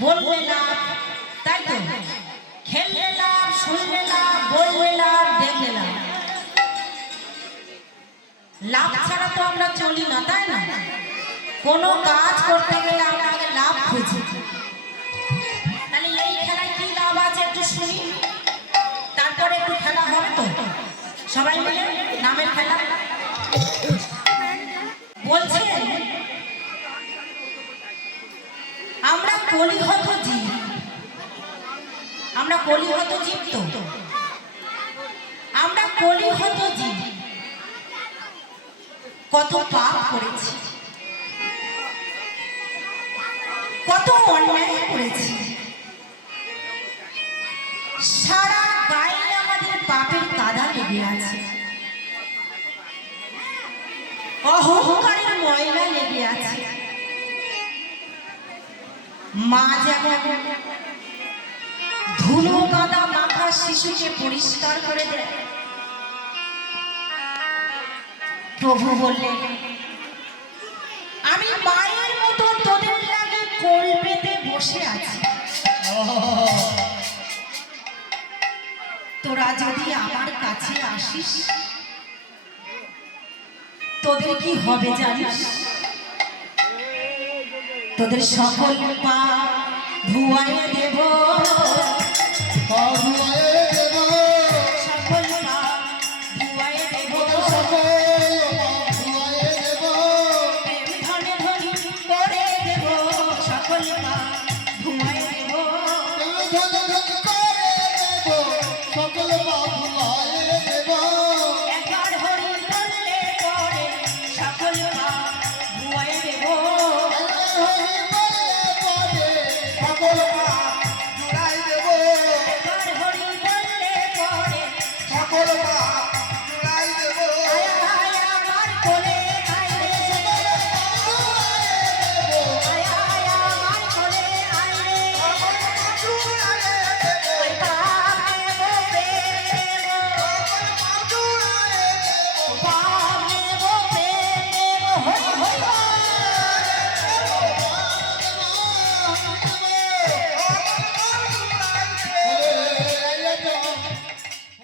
বললে লাভ তাই তো? খেললে লাভ শুনলে লাভ বললে লাভ দেখলে লাভ লাভ ছাড়া তো আমরা চলি না, তাই না? কোনো কাজ করতে গেলে আমরা আগে লাভ খুঁজি। তাহলে এই খেলায় কি লাভ আছে একটু শুনি? তারপরে একটু খেলা হবে তো? সবাই মিলে নামের খেলা? কলিহত জীব আমরা কলিহত জীব তো। আমরা কলিহত জীব কত পাপ করেছি। কত অন্যায় করেছি। সারা গায়ে আমাদের পাপের কাদা লেগে আছে। অহংকারের ময়লা লেগে আছে। মা যেমন ধুলো কাদা মাথা শিশুকে পরিষ্কার করে দেয়। প্রভু বললেন, আমি মায়ের মতো তোদের লাগে কোল পেতে বসে আছি। তোরা যদি আমার কাছে আসিস, তোদের কি হবে জানিস? তোদের সকল পা ধুয়াই দেব।